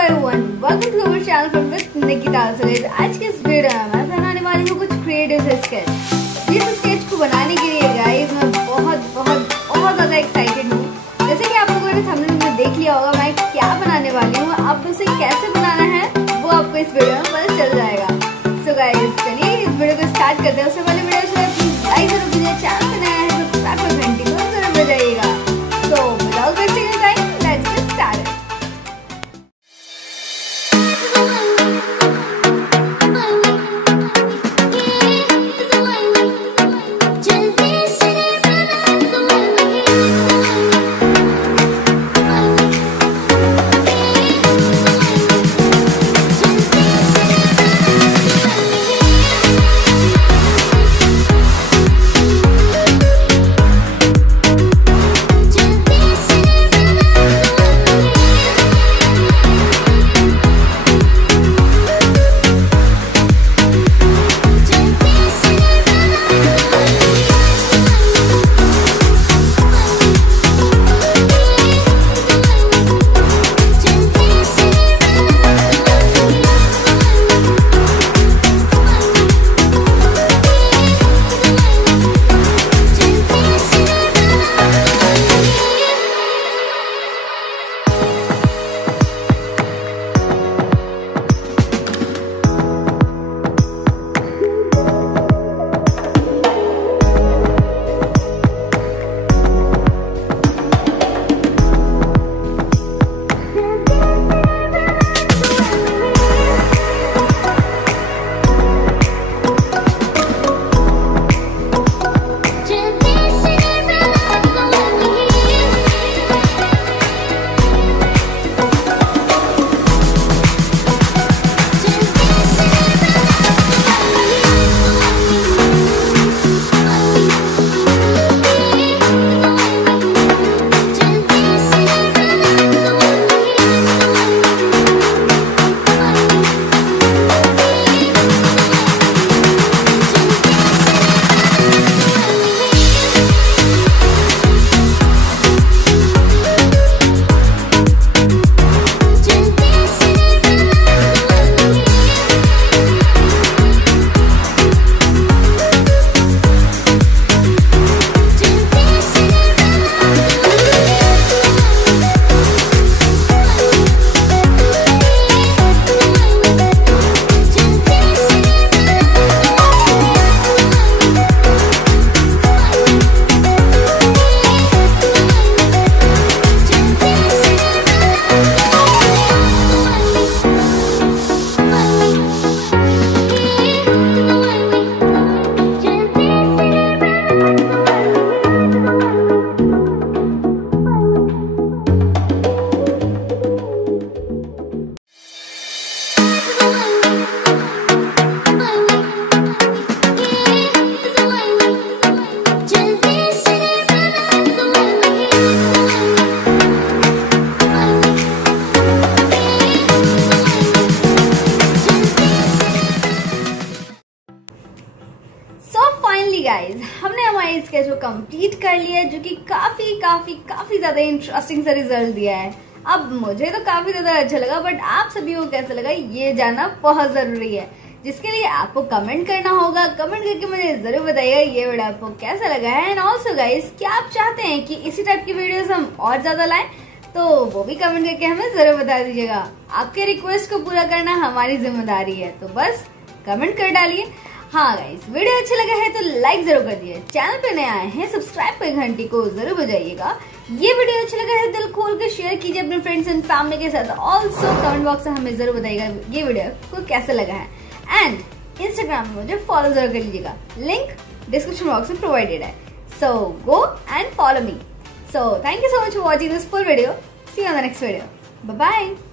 everyone, welcome to our channel from with Nikita. So guys, आज के इस video में मैं बनाने वाली हूँ कुछ क्रिएटिव स्केच। जिस स्केच को बनाने के लिए गाइस मैं बहुत ज़्यादा एक्साइटेड हूँ। जैसे कि आप लोगों ने थंबनेल में देख लिया होगा मैं क्या बनाने वाली हूँ, अब उसे कैसे बनाना है वो आपको इस वीडियो में पता चल जाएगा। सो गाइस चलिए इस वीडियो को स्टार्ट करते हैं। उससे पहले वीडियो लाइक जरूर कीजिए, चैनल पे नया है तो सब्सक्राइब कर घंटी को जरूर बजाइएगा। So without wasting time, let's get started. Finally guys हमने हमारे स्केच को कंप्लीट कर लिया, जो कि काफी ज्यादा इंटरेस्टिंग सा रिजल्ट दिया है। अब मुझे तो काफी ज्यादा अच्छा लगा, बट आप सभी को कैसा लगा ये जानना बहुत जरूरी है, जिसके लिए आपको कमेंट करना होगा। कमेंट करके मुझे जरूर बताइएगा ये वीडियो आपको कैसा लगा है। एंड ऑल्सो गाइज क्या आप चाहते हैं कि इसी टाइप की वीडियोस हम और ज्यादा लाएं, तो वो भी कमेंट करके हमें जरूर बता दीजिएगा। आपके रिक्वेस्ट को पूरा करना हमारी जिम्मेदारी है, तो बस कमेंट कर डालिए। हाँ गाइस वीडियो अच्छा लगा है तो लाइक जरूर कर दिए, चैनल पे नए आए हैं सब्सक्राइब कर घंटी को जरूर बजाइएगा। ये वीडियो अच्छा लगा है दिल खोल कर शेयर कीजिए अपने फ्रेंड्स एंड फैमिली के साथ। ऑल्सो कमेंट बॉक्स में हमें जरूर बताइएगा ये वीडियो को कैसा लगा है। एंड इंस्टाग्राम में मुझे फॉलो जरूर कर लीजिएगा, लिंक डिस्क्रिप्शन बॉक्स में प्रोवाइडेड है। So go and follow me. So thank you so much for watching this full video. See you on the next video. Bye bye.